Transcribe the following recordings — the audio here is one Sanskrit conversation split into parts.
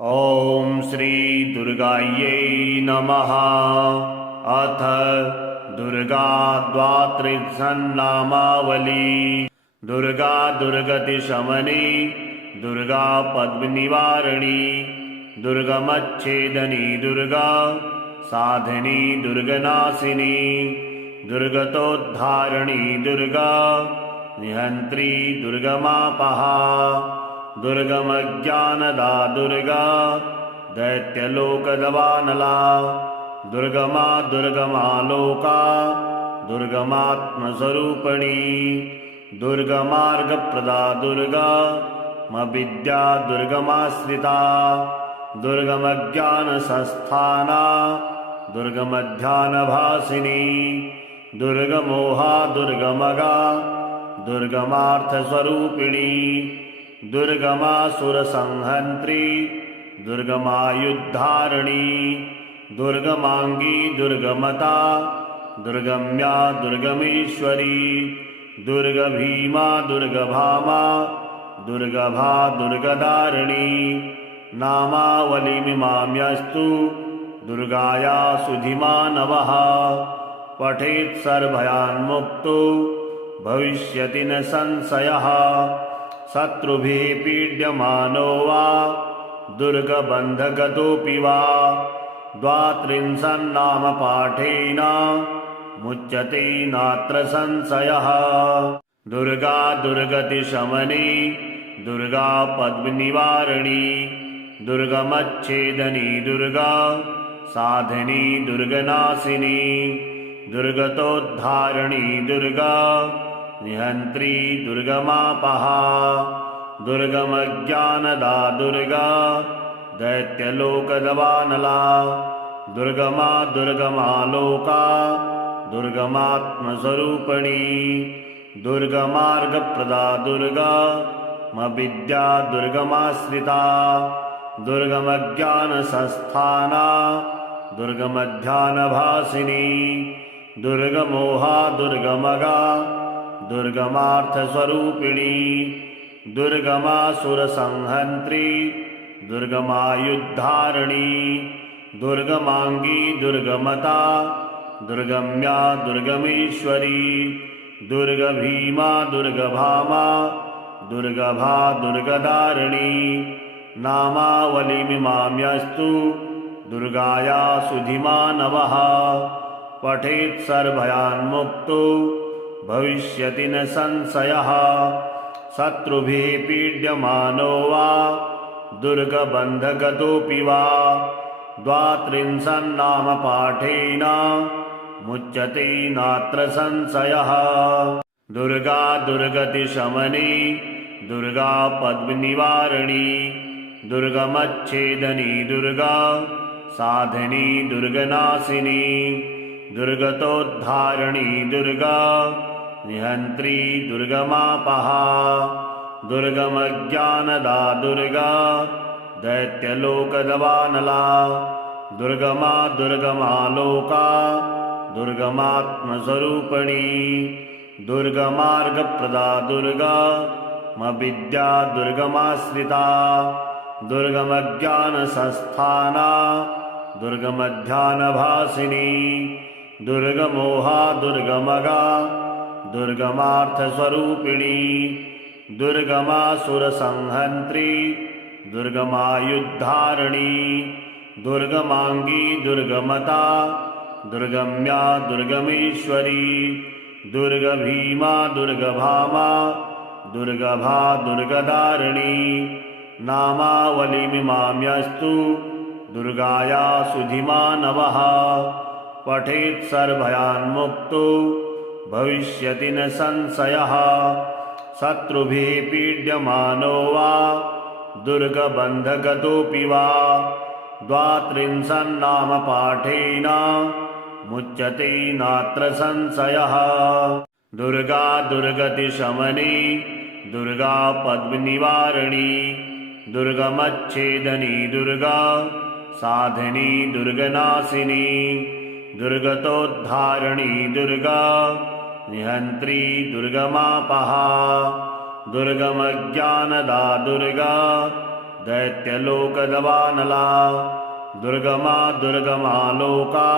ॐ श्री दुर्गायै नमः। अथ दुर्गा द्वात्रिंशन्नामावली। दुर्गा दुर्गतिशमनी, दुर्गा पद्मनिवारिणी, दुर्गमच्छेदनी, दुर्गा साधिनी, दुर्गनाशिनी, दुर्गतोद्धारिणी, दुर्गा निहन्त्री, दुर्गमापहा, दुर्गमज्ञानदा, दुर्गा दैत्यलोकदवानला, दुर्गमा दुर्गमालोका, दुर्गमात्मस्वरूपिणी, दुर्गमार्गप्रदा, दुर्गा मविद्या, दुर्गमाश्रिता, दुर्गमज्ञानसंस्थाना, दुर्गमध्यानभासिनी, दुर्गमोहा, दुर्गमगा, दुर्गमार्थस्वरूपिणी, दुर्गमासुरसंहन्त्री, दुर्गमायुद्धारिणी, दुर्गमांगी, दुर्गमता, दुर्गम्या, दुर्गमेश्वरी, दुर्गभीमा, दुर्गभामा, दुर्गभा, दुर्गदारिणी। नामावलिमिमाम्यस्तु दुर्गाया सुधिमानवः। पठेत् सर्वभयान्मुक्तो भविष्यति न संशयः। शत्रुभिः पीड्यमानो वा दुर्गबन्धगतोऽपि वा द्वात्रिंशन्नामपाठेन मुच्यते नात्र संशयः। दुर्गा दुर्गतिशमनी, दुर्गा पद्मनिवारिणी, दुर्गमच्छेदनी, दुर्गा साधिनी, दुर्गनाशिनी, दुर्गतोद्धारिणी, दुर्गा निहन्त्री, दुर्गमापहा, दुर्गमज्ञानदा, दुर्गा दैत्यलोकदवानला, दुर्गमा दुर्गमालोका, दुर्गमात्मस्वरूपिणी, दुर्गमार्गप्रदा, दुर्गा मविद्या, दुर्गमाश्रिता, दुर्गमज्ञानसंस्थाना, दुर्गमध्यानभासिनी, दुर्गमोहा, दुर्गमगा, दुर्गमार्थस्वरूपिणी, दुर्गमासुरसंहन्त्री, दुर्गमायुद्धारिणी, दुर्गमांगी, दुर्गमता, दुर्गम्या, दुर्गमेश्वरी, दुर्गभीमा, दुर्गभामा, दुर्गभा, दुर्गदारिणी। नामावलिमिमाम्यस्तु दुर्गाया सुधिमानवः। पठेत् सर्वभयान्मुक्तो भविष्यति न संशयः। शत्रुभिः पीड्यमानो वा दुर्गबन्धगतोऽपि वा द्वात्रिंशन्नामपाठेन मुच्यते नात्र संशयः। दुर्गा दुर्गतिशमनी, दुर्गा पद्मनिवारिणी, दुर्गमच्छेदनी, दुर्गा साधिनी, दुर्गनाशिनी, दुर्गतोद्धारिणी, दुर्गा निहन्त्री, दुर्गमापहा, दुर्गमज्ञानदा, दुर्गा दैत्यलोकदवानला, दुर्गमा दुर्गमालोका, दुर्गमात्मस्वरूपिणी, दुर्गमार्गप्रदा, दुर्गा मविद्या, दुर्गमाश्रिता, दुर्गमज्ञानसंस्थाना, दुर्गमध्यानभासिनी, दुर्गमोहा, दुर्गमगा, दुर्गमार्थस्वरूपिणी, दुर्गमासुरसंहन्त्री, दुर्गमायुद्धारिणी, दुर्गमांगी, दुर्गमता, दुर्गम्या, दुर्गमेश्वरी, दुर्गभीमा, दुर्गभामा, दुर्गभा, दुर्गदारिणी। नामावलिमिमाम्यस्तु दुर्गाया सुधिमानवः। पठेत् सर्वभयान्मुक्तो भविष्यति न संशयः। शत्रुभिः पीड्यमानो वा दुर्गबन्धगतोऽपि वा द्वात्रिंशन्नामपाठेन मुच्यते नात्र संशयः। दुर्गा दुर्गतिशमनी, दुर्गा पद्मनिवारिणी, दुर्गमच्छेदनी, दुर्गा साधिनी, दुर्गनाशिनी, दुर्गतोद्धारिणी, दुर्गा निहन्त्री, दुर्गमापहा, दुर्गमज्ञानदा, दुर्गा दैत्यलोकदवानला दुर्गमा दुर्गमालोका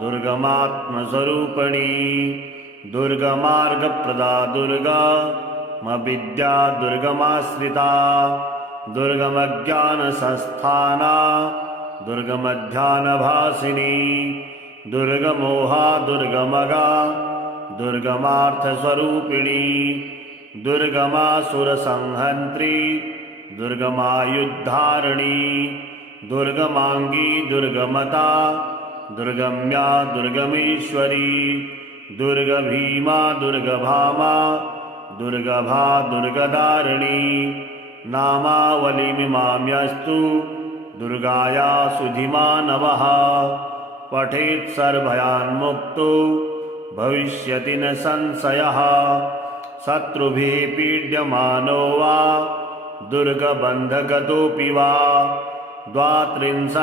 दुर्गमात्मस्वरूपिणी दुर्गमार्गप्रदा दुर्गा मविद्या दुर्गमाश्रिता दुर्गमज्ञानसंस्थाना दुर्गमध्यानभासिनी दुर्गमोहा दुर्गमगा दुर्गमार्थस्वरूपिणी दुर्गमासुरसंहन्त्री दुर्गमायुद्धारिणी दुर्गमांगी दुर्गमता दुर्गम्या दुर्गमेश्वरी दुर्गभीमा दुर्गभामा दुर्गभा दुर्गदारिणी नामावलिमिमाम्यस्तु दुर्गाया सुधिमानवः पठेत् सर्वभयान्मुक्तो भविष्यति न संशयः शत्रुभिः पीड्यमानो वा दुर्गबन्धगतोऽपि वा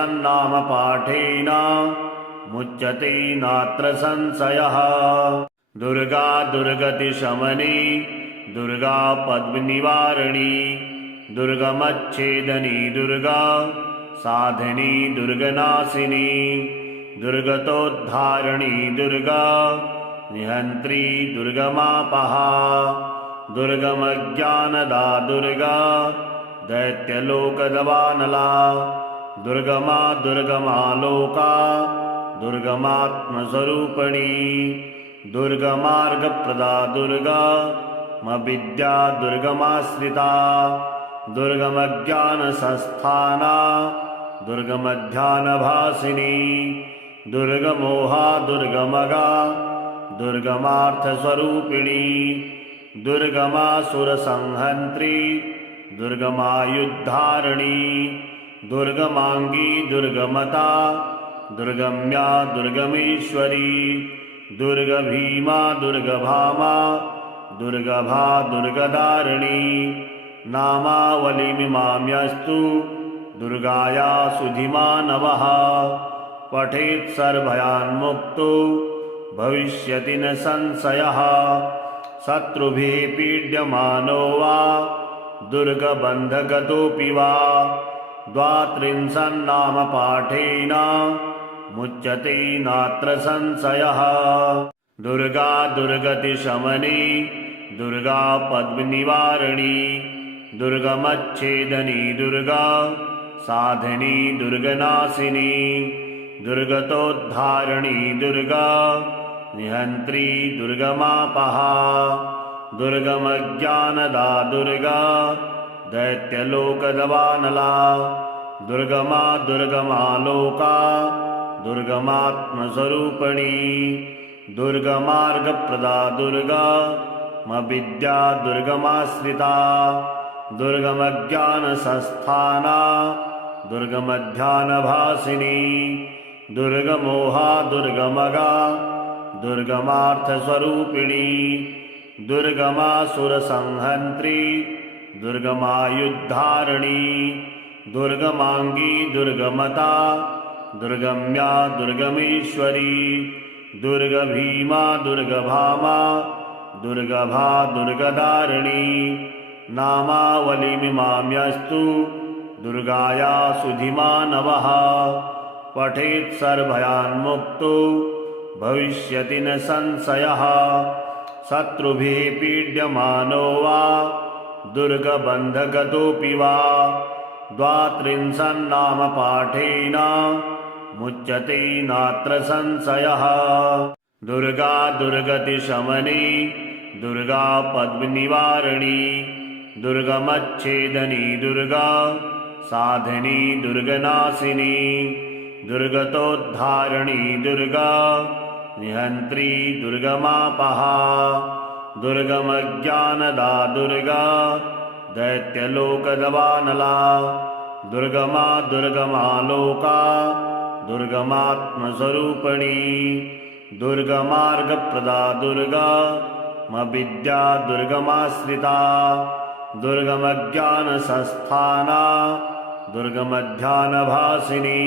द्वात्रिंशन्नामपाठेन मुच्यते नात्र संशयः दुर्गा दुर्गतिशमनी दुर्गा पद्मनिवारिणी दुर्गमच्छेदनी दुर्गा साधिनी दुर्गनाशिनी दुर्गतोद्धारिणी दुर्गा निहन्त्री दुर्गमापहा दुर्गमज्ञानदा दुर्गा दैत्यलोकदवानला दुर्गमा दुर्गमालोका दुर्गमात्मस्वरूपिणी दुर्गमार्गप्रदा दुर्गा मविद्या दुर्गमाश्रिता दुर्गमज्ञानसंस्थाना दुर्गमध्यानभासिनी दुर्गमोहा दुर्गमगा दुर्गमार्थस्वरूपिणी दुर्गमासुरसंहन्त्री दुर्गमायुद्धारिणी दुर्गमांगी दुर्गमता दुर्गम्या दुर्गमेश्वरी दुर्गभीमा दुर्गभामा दुर्गभा दुर्गदारिणी नामावलिमिमाम्यस्तु दुर्गाया सुधिमानवः पठेत् सर्वभयान्मुक्तो भविष्यति न संशयः शत्रुभिः पीड्यमानो वा दुर्गबन्धगतोऽपि वा द्वात्रिंशन्नामपाठेन मुच्यते नात्र संशयः दुर्गा दुर्गतिशमनी दुर्गा पद्मनिवारिणी दुर्गमच्छेदनी दुर्गा साधिनी दुर्गनाशिनी दुर्गतोद्धारिणी दुर्गा निहन्त्री दुर्गमापहा दुर्गमज्ञानदा दुर्गा दैत्यलोकदवानला दुर्गमा दुर्गमालोका दुर्गमात्मस्वरूपिणी दुर्गमार्गप्रदा दुर्गा मविद्या दुर्गमाश्रिता दुर्गमज्ञानसंस्थाना दुर्गमध्यानभासिनी दुर्गमोहा दुर्गमगा दुर्गमार्थस्वरूपिणी दुर्गमासुरसंहन्त्री दुर्गमायुद्धारिणी दुर्गमांगी दुर्गमता दुर्गम्या दुर्गमेश्वरी दुर्गभीमा दुर्गभामा दुर्गभा दुर्गदारिणी नामावलिमिमाम्यस्तु दुर्गाया सुधिमानवः पठेत् सर्वभयान्मुक्तो भविष्यति न संशयः शत्रुभिः पीड्यमानो वा दुर्गबन्धगतोऽपि वा द्वात्रिंशन्नामपाठेन मुच्यते नात्र संशयः दुर्गा दुर्गतिशमनी दुर्गा पद्मनिवारिणी दुर्गमच्छेदनी दुर्गा साधिनी दुर्गनाशिनी दुर्गतोद्धारिणी दुर्गा निहन्त्री दुर्गमापहा दुर्गमज्ञानदा दुर्गा दैत्यलोकदवानला दुर्गमा दुर्गमालोका दुर्गमात्मस्वरूपिणी दुर्गमार्गप्रदा दुर्गा मविद्या दुर्गमाश्रिता दुर्गमज्ञानसंस्थाना दुर्गमध्यानभासिनी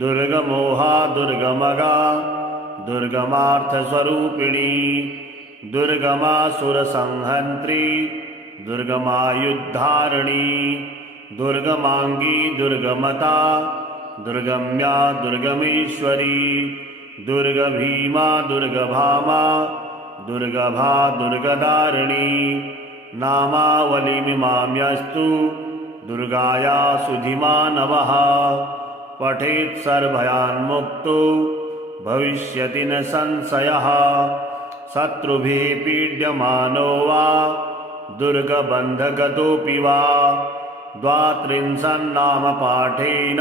दुर्गमोहा दुर्गमगा दुर्गमार्थस्वरूपिणी दुर्गमासुरसंहन्त्री दुर्गमायुद्धारिणी दुर्गमांगी दुर्गमता दुर्गम्या दुर्गमेश्वरी दुर्गभीमा दुर्गभामा दुर्गभा दुर्गदारिणी नामावलिमिमाम्यस्तु दुर्गाया सुधिमा नमः पठेत् सर्वभयान्मुक्तो भविष्यति न संशयः शत्रुभिः पीड्यमानो वा दुर्गबन्धगतोऽपि वा द्वात्रिंशन्नामपाठेन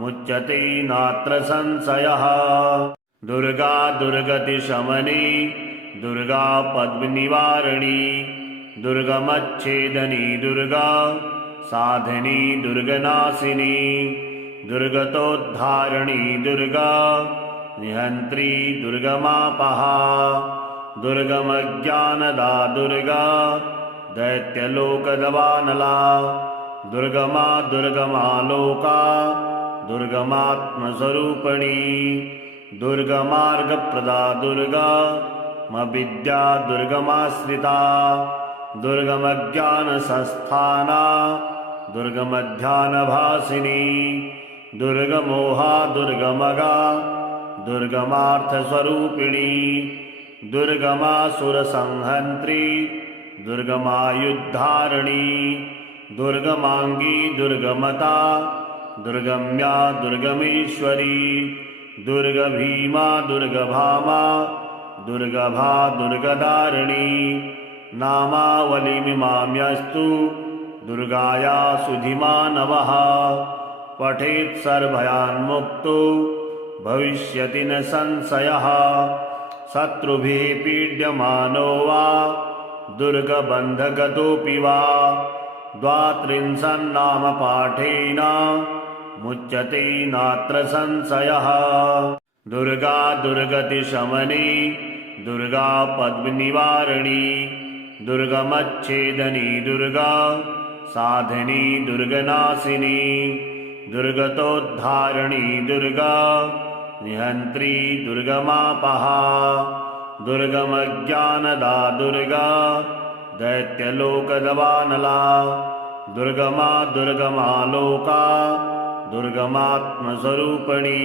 मुच्यते नात्र संशयः दुर्गा दुर्गतिशमनी दुर्गा पद्मनिवारिणी दुर्गमच्छेदनी दुर्गा साधिनी दुर्गनाशिनी दुर्गतोद्धारिणी दुर्गा निहन्त्री दुर्गमापहा दुर्गमज्ञानदा दुर्गा दैत्यलोकदवानला दुर्गमा दुर्गमालोका दुर्गमात्मस्वरूपिणी दुर्गमार्गप्रदा दुर्गा मविद्या दुर्गमाश्रिता दुर्गमज्ञानसंस्थाना दुर्गमध्यानभासिनी दुर्गमोहा दुर्गमगा दुर्गमार्थस्वरूपिणी दुर्गमासुरसंहन्त्री दुर्गमायुद्धारिणी दुर्गमांगी दुर्गमता दुर्गम्या दुर्गमेश्वरी दुर्गभीमा दुर्गभामा दुर्गभा दुर्गदारिणी नामावलिमिमाम्यस्तु दुर्गाया सुधिमा नमः पठेत् सर्वभयान्मुक्तो भविष्यति न संशयः शत्रुभिः पीड्यमानो वा दुर्गबन्धगतोऽपि वा द्वात्रिंशन्नामपाठेन मुच्यते नात्र संशयः दुर्गा दुर्गतिशमनी दुर्गा पद्मनिवारिणी दुर्गमच्छेदनी दुर्गा साधिनी दुर्गनाशिनी दुर्गतोद्धारिणी दुर्गा निहन्त्री दुर्गमापहा दुर्गमज्ञानदा दुर्गा दैत्यलोकदवानला दुर्गमा दुर्गमालोका दुर्गमात्मस्वरूपिणी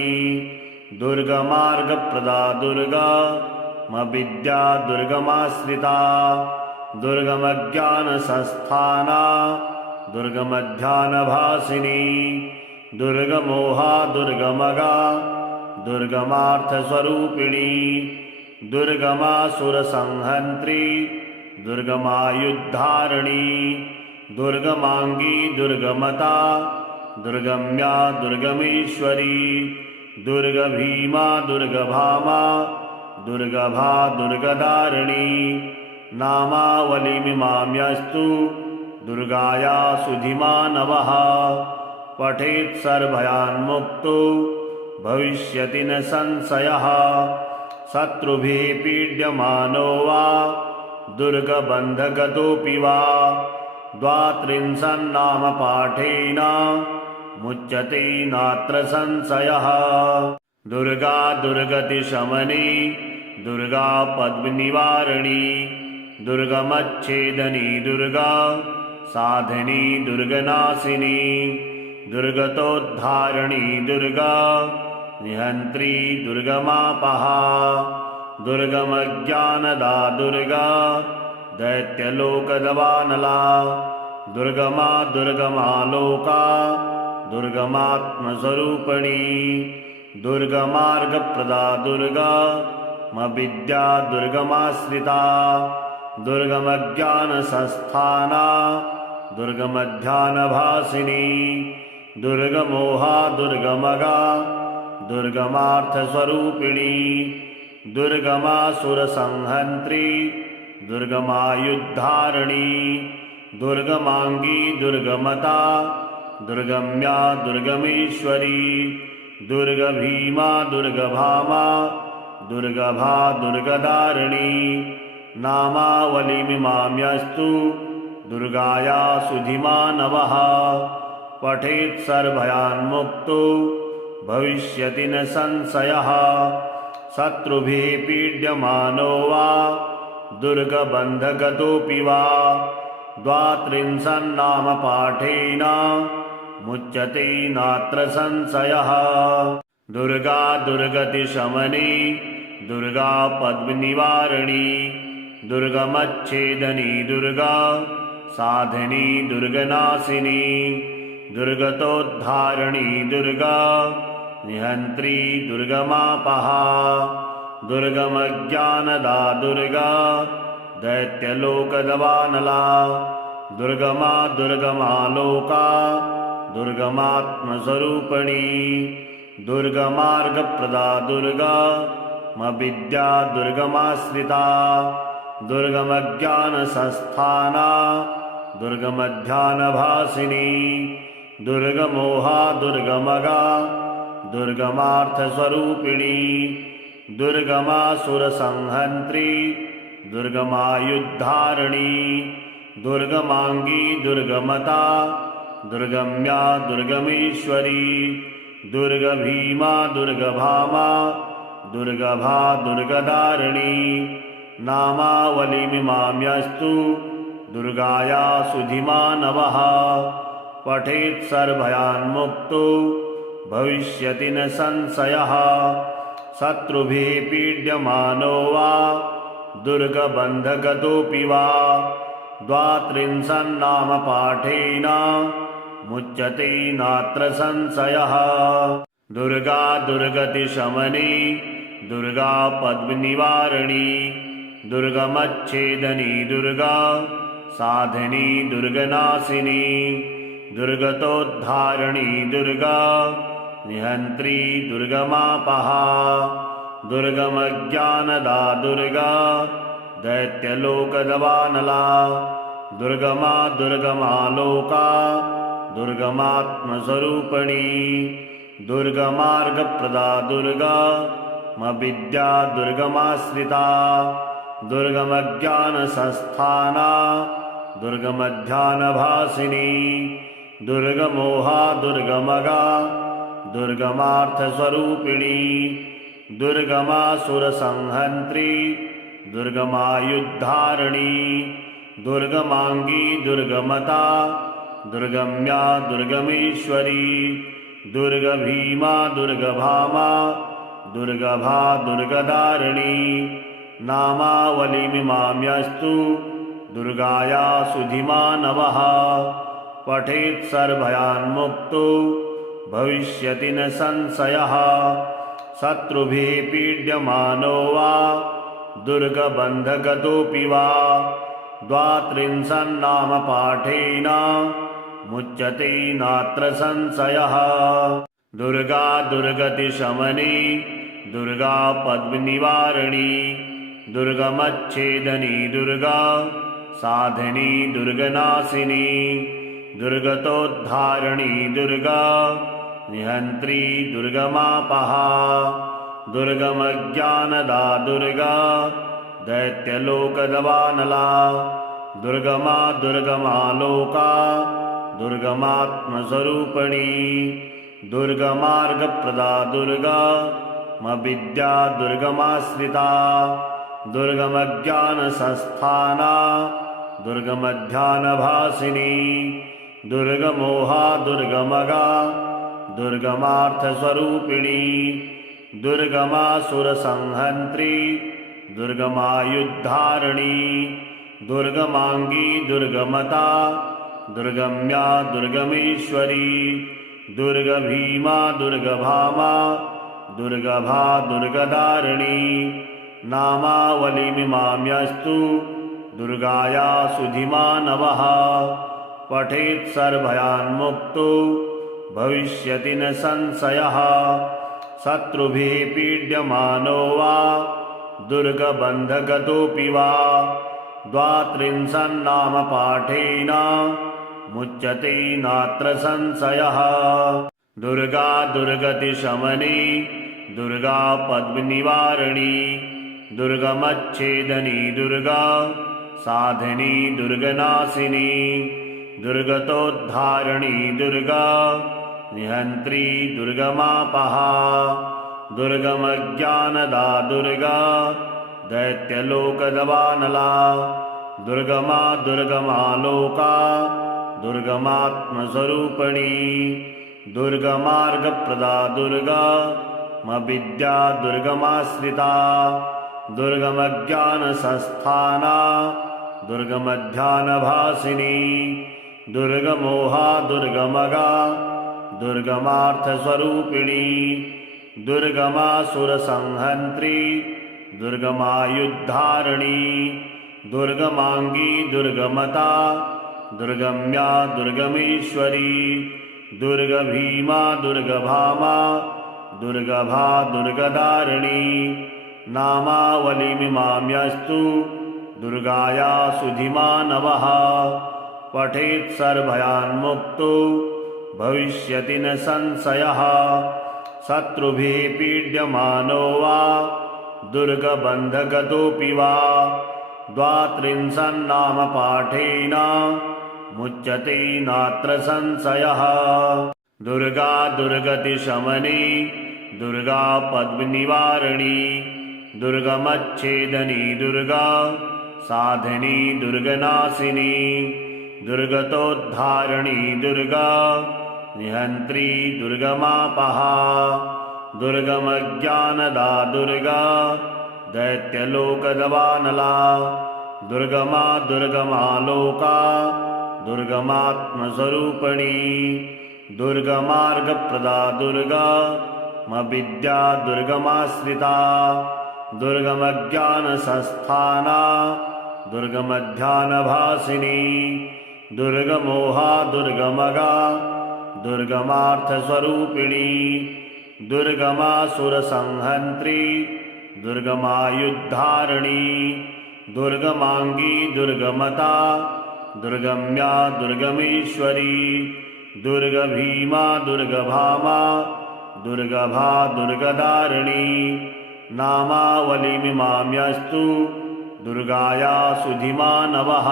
दुर्गमार्गप्रदा दुर्गा मविद्या दुर्गमाश्रिता दुर्गमज्ञानसंस्थाना दुर्गमध्यानभासिनी दुर्गमोहा दुर्गमगा दुर्गमार्थस्वरूपिणी दुर्गमासुरसंहन्त्री दुर्गमायुद्धारिणी दुर्गमांगी दुर्गमता दुर्गम्या दुर्गमेश्वरी दुर्गभीमा दुर्गभामा दुर्गभा दुर्गदारिणी नामावलिमिमाम्यस्तु दुर्गाया सुधिमा नमः पठेत् सर्वभयान्मुक्तो भविष्यति न संशयः शत्रुभिः पीड्यमानो वा दुर्गबन्धगतोऽपि वा द्वात्रिंशन्नामपाठेन मुच्यते नात्र संशयः दुर्गा दुर्गतिशमनी दुर्गा पद्मनिवारिणी दुर्गमच्छेदनी दुर्गा साधिनी दुर्गनाशिनी दुर्गतोद्धारिणी दुर्गा निहन्त्री दुर्गमापहा दुर्गमज्ञानदा दुर्गा दैत्यलोकदवानला दुर्गमा दुर्गमालोका दुर्गमात्मस्वरूपिणी दुर्गमार्गप्रदा दुर्गा मविद्या दुर्गमाश्रिता दुर्गमज्ञानसंस्थाना दुर्गमध्यानभासिनी दुर्गमोहा दुर्गमगा दुर्गमार्थस्वरूपिणी दुर्गमासुरसंहन्त्री दुर्गमायुद्धारिणी दुर्गमांगी दुर्गमता दुर्गम्या दुर्गमेश्वरी दुर्गभीमा दुर्गभामा दुर्गभा दुर्गदारिणी नामावलिमिमाम्यस्तु दुर्गाया सुधिमा नमः पठेत् सर्वभयान्मुक्तो भविष्यति न संशयः शत्रुभिः पीड्यमानो वा दुर्गबन्धगतोऽपि वा द्वात्रिंशन्नामपाठेन मुच्यते नात्र संशयः। दुर्गा दुर्गतिशमनी दुर्गा पद्मनिवारिणी दुर्गमच्छेदनी दुर्गा साधिनी दुर्गनाशिनी दुर्गतोद्धारिणी दुर्गा निहन्त्री दुर्गमापहा दुर्गमज्ञानदा दुर्गा दैत्यलोकदवानला दुर्गमा दुर्गमालोका दुर्गमात्मस्वरूपिणी दुर्गमार्गप्रदा दुर्गा मविद्या दुर्गमाश्रिता दुर्गमज्ञानसंस्थाना दुर्गमध्यानभासिनी दुर्गमोहा दुर्गमगा दुर्गमार्थस्वरूपिणी दुर्गमासुरसंहन्त्री दुर्गमायुद्धारिणी दुर्गमांगी दुर्गमता दुर्गम्या दुर्गमेश्वरी दुर्गभीमा दुर्गभामा दुर्गभा दुर्गदारिणी नामावलिमिमाम्यस्तु दुर्गाया सुधिमानवः पठेत् सर्वभयान्मुक्तो भविष्यति न संशयः। शत्रुभिः पीड्यमानो वा दुर्गबन्धगतोऽपि वा द्वात्रिंशन्नामपाठेन मुच्यते नात्र संशयः। दुर्गा दुर्गतिशमनी दुर्गा पद्मनिवारिणी दुर्गमच्छेदनी दुर्गा साधिनी दुर्गनाशिनी दुर्गतोद्धारिणी दुर्गा निहन्त्री दुर्गमापहा दुर्गमज्ञानदा दुर्गा दैत्यलोकदवानला दुर्गमा दुर्गमालोका दुर्गमात्मस्वरूपिणी दुर्गमार्गप्रदा दुर्गा मविद्या दुर्गमाश्रिता दुर्गमज्ञानसंस्थाना दुर्गमध्यानभासिनी दुर्गमोहा दुर्गमगा दुर्गमार्थस्वरूपिणी दुर्गमासुरसंहन्त्री दुर्गमायुद्धारिणी दुर्गमांगी दुर्गमता दुर्गम्या दुर्गमेश्वरी दुर्गभीमा दुर्गभामा दुर्गभा दुर्गदारिणी नामावलिमिमाम्यस्तु दुर्गाया सुधिमानवः पठेत् सर्वभयान्मुक्तो भविष्यति न संशयः। शत्रुभिः पीड्यमानो वा दुर्गबन्धगतोऽपि वा द्वात्रिंशन्नामपाठेन मुच्यते नात्र संशयः। दुर्गा दुर्गतिशमनी दुर्गा पद्मनिवारिणी दुर्गमच्छेदनी दुर्गा साधिनी दुर्गनाशिनी दुर्गतोद्धारिणी दुर्गा निहन्त्री दुर्गमापहा दुर्गमज्ञानदा दुर्गा दैत्यलोकदवानला दुर्गमा दुर्गमालोका दुर्गमात्मस्वरूपिणी दुर्गमार्गप्रदा दुर्गा मविद्या दुर्गमाश्रिता दुर्गमज्ञानसंस्थाना दुर्गमध्यानभासिनी दुर्गमोहा दुर्गमगा दुर्गमार्थस्वरूपिणी दुर्गमासुरसंहन्त्री दुर्गमायुद्धारिणी दुर्गमांगी दुर्गमता दुर्गम्या दुर्गमेश्वरी दुर्गभीमा दुर्गभामा दुर्गभा दुर्गदारिणी नामावलिमिमाम्यस्तु दुर्गाया सुधिमानवः पठेत् सर्वभयान्मुक्तो भविष्यति न संशयः। शत्रुभिः पीड्यमानो वा दुर्गबन्धगतोऽपि वा द्वात्रिंशन्नामपाठेन मुच्यते नात्र संशयः। दुर्गा दुर्गतिशमनी दुर्गा पद्मनिवारिणी दुर्गमच्छेदनी दुर्गा साधिनी दुर्गनाशिनी दुर्गतोद्धारिणी दुर्गा निहन्त्री दुर्गमापहा दुर्गमज्ञानदा दुर्गा दैत्यलोकदवानला दुर्गमा दुर्गमालोका दुर्गमात्मस्वरूपिणी दुर्गमार्गप्रदा दुर्गा मविद्या दुर्गमाश्रिता दुर्गमज्ञानसंस्थाना दुर्गमध्यानभासिनी दुर्गमोहा दुर्गमगा दुर्गमार्थस्वरूपिणी दुर्गमासुरसंहन्त्री दुर्गमायुद्धारिणी दुर्गमांगी दुर्गमता दुर्गम्या दुर्गमेश्वरी दुर्गभीमा दुर्गभामा दुर्गभा दुर्गदारिणी नामावलिमिमाम्यस्तु दुर्गाया सुधिमा नमः पठेत् सर्वभयान्मुक्तो भविष्यति न संशयः शत्रुभिः पीड्यमानो वा दुर्गबन्धगतोऽपि वा द्वात्रिंशन्नामपाठेन मुच्यते नात्र संशयः दुर्गा दुर्गतिशमनी दुर्गा पद्मनिवारिणी दुर्गमच्छेदनी दुर्गा साधिनी दुर्गनाशिनी दुर्गतोद्धारिणी दुर्गा निहन्त्री दुर्गमापहा दुर्गमज्ञानदा दुर्गा दैत्यलोकदवानला दुर्गमा दुर्गमालोका दुर्गमात्मस्वरूपिणी दुर्गमार्गप्रदा दुर्गा मविद्या दुर्गमाश्रिता दुर्गमज्ञानसंस्थाना दुर्गमध्यानभासिनी दुर्गमोहा दुर्गमगा दुर्गमार्थस्वरूपिणी दुर्गमासुरसंहन्त्री दुर्गमायुद्धारिणी दुर्गमांगी दुर्गमता दुर्गम्या दुर्गमेश्वरी दुर्गभीमा दुर्गभामा दुर्गभा दुर्गदारिणी नामावलिमिमाम्यस्तु दुर्गाया सुधिमा नमः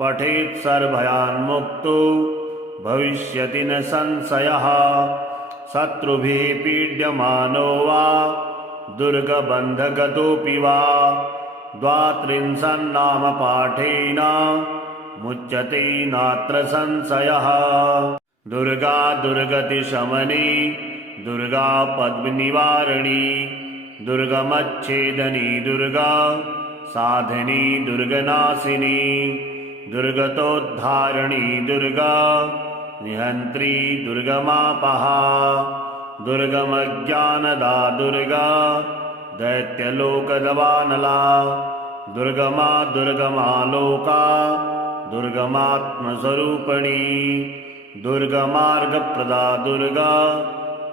पठेत् सर्वभयान्मुक्तो भविष्यति न संशयः शत्रुभिः पीड्यमानो वा दुर्गबन्धगतोऽपि वा द्वात्रिंशन्नामपाठेन मुच्यते नात्र संशयः दुर्गा दुर्गतिशमनी दुर्गा पद्मनिवारिणी दुर्गमच्छेदनी दुर्गा साधिनी दुर्गनाशिनी दुर्गतोद्धारिणी दुर्गा निहन्त्री दुर्गमापहा दुर्गमज्ञानदा दुर्गा दैत्यलोकदवानला दुर्गमा दुर्गमालोका दुर्गमात्मस्वरूपिणी दुर्गमार्गप्रदा दुर्गा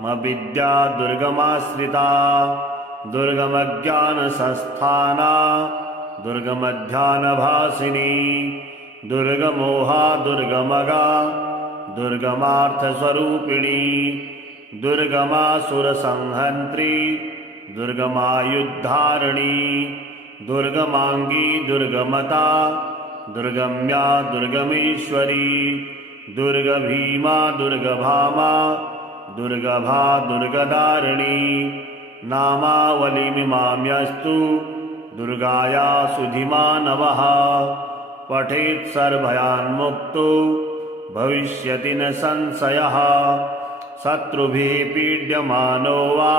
मविद्या दुर्गमाश्रिता दुर्गमज्ञानसंस्थाना दुर्गमध्यानभासिनी दुर्गमोहा दुर्गमगा दुर्गमार्थस्वरूपिणी दुर्गमासुरसंहन्त्री दुर्गमायुद्धारिणी दुर्गमांगी दुर्गमता दुर्गम्या दुर्गमेश्वरी दुर्गभीमा दुर्गभामा दुर्गभा दुर्गदारिणी नामावलिमिमाम्यस्तु दुर्गाया सुधिमा नमः पठेत् सर्वभयान्मुक्तो भविष्यति न संशयः शत्रुभिः पीड्यमानो वा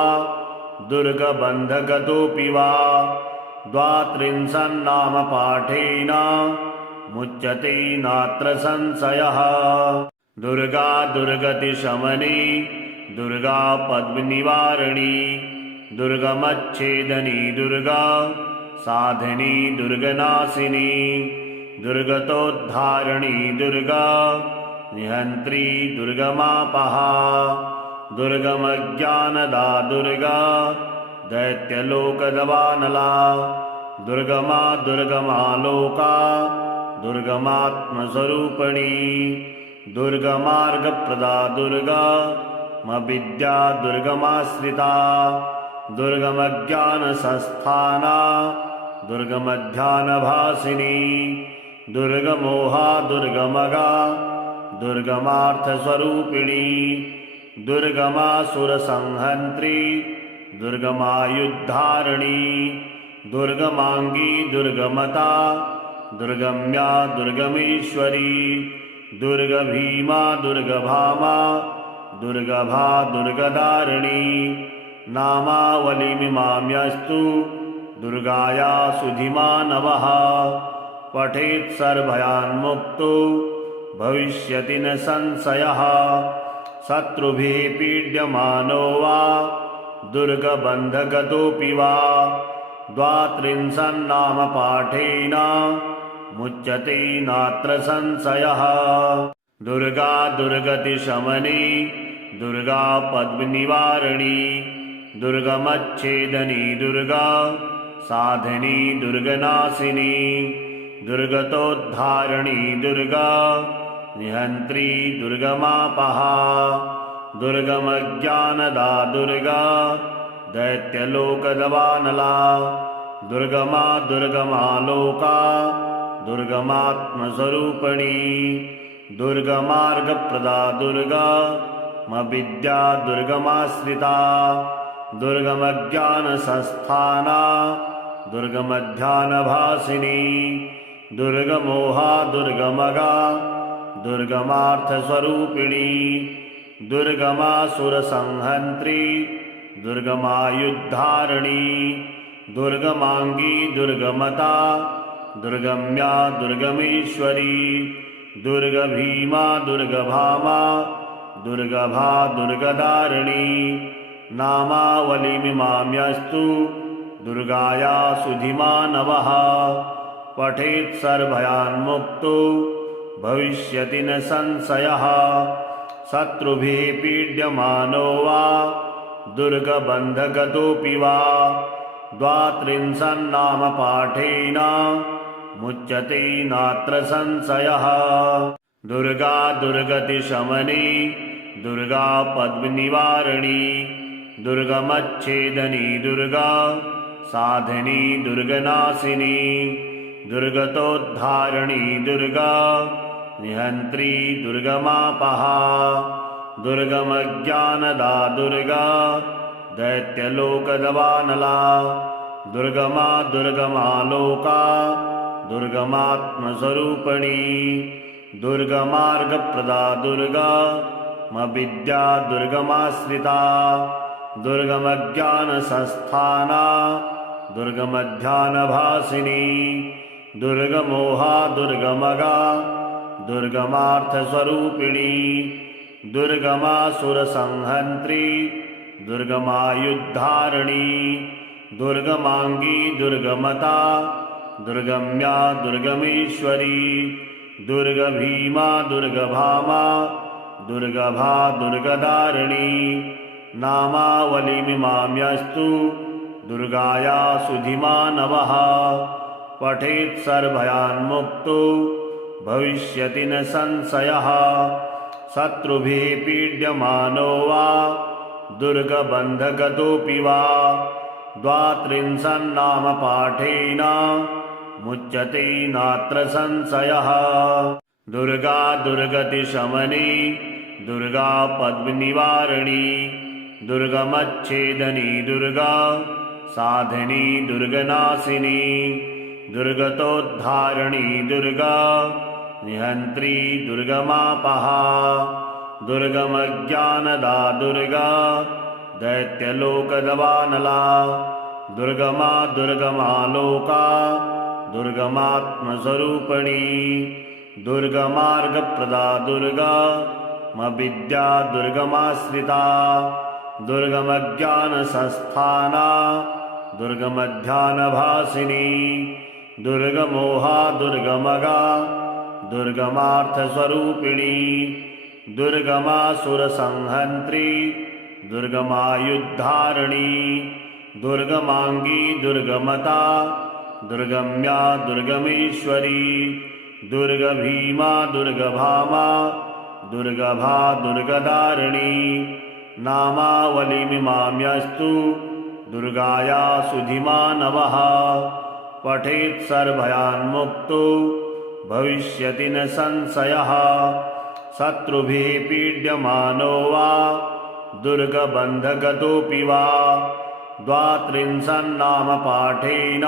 दुर्गबन्धगतोऽपि वा द्वात्रिंशन्नामपाठेन मुच्यते नात्र संशयः दुर्गा दुर्गतिशमनी दुर्गा पद्मनिवारिणी दुर्गमच्छेदनी दुर्गा साधिनी दुर्गनाशिनी दुर्गतोद्धारिणी दुर्गा निहन्त्री दुर्गमापहा दुर्गमज्ञानदा दुर्गा दैत्यलोकदवानला दुर्गमा दुर्गमालोका दुर्गमात्मस्वरूपिणी दुर्गमार्गप्रदा दुर्गा मविद्या दुर्गमाश्रिता दुर्गमज्ञानसंस्थाना दुर्गमध्यानभासिनी दुर्गमोहा दुर्गमगा दुर्गमार्थस्वरूपिणी दुर्गमासुरसंहन्त्री दुर्गमायुद्धारिणी दुर्गमांगी दुर्गमता दुर्गम्या दुर्गमेश्वरी दुर्गभीमा दुर्गभामा दुर्गभा दुर्गदारिणी नामावलिमिमाम्यस्तु दुर्गाया सुधिमा नमः पठेत् सर्वभयान्मुक्तो भविष्यति न संशयः शत्रुभिः पीड्यमानो वा दुर्गबन्धगतोऽपि वा द्वात्रिंशन्नामपाठेन मुच्यते नात्र संशयः दुर्गा दुर्गतिशमनी दुर्गा पद्मनिवारिणी दुर्गमच्छेदनी दुर्गा साधिनी दुर्गनाशिनी दुर्गतोद्धारिणी दुर्गा निहन्त्री दुर्गमापहा दुर्गमज्ञानदा दुर्गा दैत्यलोकदवानला दुर्गमा दुर्गमालोका दुर्गमात्मस्वरूपिणी दुर्गमार्गप्रदा दुर्गा मविद्या दुर्गमाश्रिता दुर्गमज्ञानसंस्थाना दुर्गमध्यानभासिनी दुर्गमोहा दुर्गमगा दुर्गमार्थस्वरूपिणी दुर्गमासुरसंहन्त्री दुर्गमायुद्धारिणी दुर्गमांगी दुर्गमता दुर्गम्या दुर्गमेश्वरी दुर्गभीमा दुर्गभामा दुर्गभा दुर्गदारिणी नामावलिमिमाम्यस्तु दुर्गाया सुधिमा नमः पठेत् सर्वभयान्मुक्तो भविष्यति न संशयः शत्रुभिः पीड्यमानो वा दुर्गबन्धगतोऽपि वा द्वात्रिंशन्नामपाठेन मुच्यते नात्र संशयः दुर्गा दुर्गतिशमनी दुर्गा पद्मनिवारिणी दुर्गमच्छेदनी दुर्गा साधिनी दुर्गनाशिनी दुर्गतोद्धारिणी दुर्गा निहन्त्री दुर्गमापहा दुर्गमज्ञानदा दुर्गा दैत्यलोकदवानला दुर्गमा दुर्गमालोका दुर्गमात्मस्वरूपिणी दुर्गमार्गप्रदा दुर्गा मविद्या दुर्गमाश्रिता दुर्गमज्ञानसंस्थाना दुर्गमध्यानभासिनी दुर्गमोहा दुर्गमगा दुर्गमार्थस्वरूपिणी दुर्गमासुरसंहन्त्री दुर्गमायुद्धारिणी दुर्गमांगी दुर्गमता दुर्गम्या दुर्गमेश्वरी दुर्गभीमा दुर्गभामा दुर्गभा दुर्गदारिणी नामावलिमिमाम्यस्तु दुर्गाया सुधिमा नमः पठेत् सर्वभयान्मुक्तो भविष्यति न संशयः शत्रुभिः पीड्यमानो वा दुर्गबन्धगतोऽपि वा द्वात्रिंशन्नामपाठेन मुच्यते नात्र संशयः दुर्गा दुर्गतिशमनी दुर्गा पद्मनिवारिणी दुर्गमच्छेदनी दुर्गा साधिनी दुर्गनाशिनी दुर्गतोद्धारिणी दुर्गा निहन्त्री दुर्गमापहा दुर्गमज्ञानदा दुर्गा दैत्यलोकदवानला दुर्गमा दुर्गमालोका दुर्गमात्मस्वरूपिणी दुर्गमार्गप्रदा दुर्गा मविद्या दुर्गमाश्रिता दुर्गमज्ञानसंस्थाना दुर्गमध्यानभासिनी दुर्गमोहा दुर्गमगा दुर्गमार्थस्वरूपिणी दुर्गमासुरसंहन्त्री दुर्गमायुद्धारिणी दुर्गमांगी दुर्गमता दुर्गम्या दुर्गमेश्वरी दुर्गभीमा दुर्गभामा दुर्गभा दुर्गदारिणी नामावलिमिमाम्यस्तु दुर्गाया सुधिमा नमः पठेत् सर्वभयान्मुक्तो भविष्यति न संशयः शत्रुभिः पीड्यमानो वा दुर्गबन्धगतोऽपि वा द्वात्रिंशन्नामपाठेन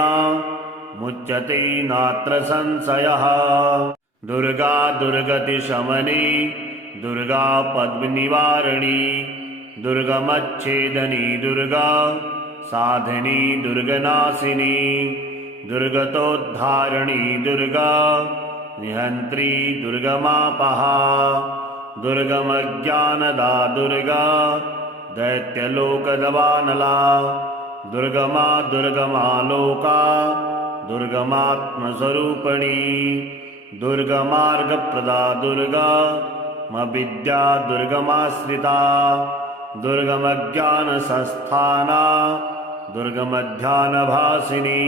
मुच्यते नात्र संशयः। दुर्गा दुर्गतिशमनी दुर्गा पद्मनिवारिणी दुर्गमच्छेदनी दुर्गा साधिनी दुर्गनाशिनी दुर्गतोद्धारिणी दुर्गा निहन्त्री दुर्गमापहा दुर्गमज्ञानदा दुर्गा दैत्यलोकदवानला दुर्गमा दुर्गमालोका दुर्गमात्मस्वरूपिणी दुर्गमार्गप्रदा दुर्गा मविद्या दुर्गमाश्रिता दुर्गमज्ञानसंस्थाना दुर्गमध्यानभासिनी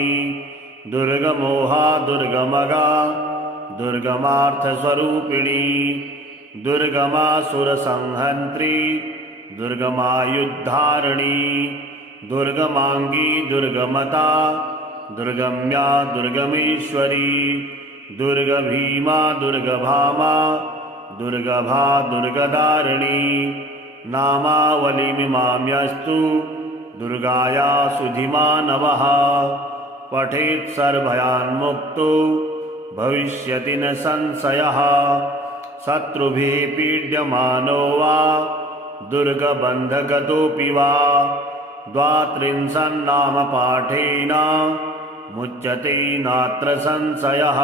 दुर्गमोहा दुर्गमगा दुर्गमार्थस्वरूपिणी दुर्गमासुरसंहन्त्री दुर्गमायुद्धारिणी दुर्गमांगी दुर्गमता दुर्गम्या दुर्गमेश्वरी दुर्गभीमा दुर्गभामा दुर्गभा दुर्गदारिणी नामावलिमिमाम्यस्तु दुर्गाया सुधिमा नवः पठेत् सर्वभयान्मुक्तो भविष्यति न संशयः शत्रुभिः पीड्यमानो वा दुर्गबन्धगतोऽपि वा द्वात्रिंशन्नामपाठेन मुच्यते नात्र संशयः।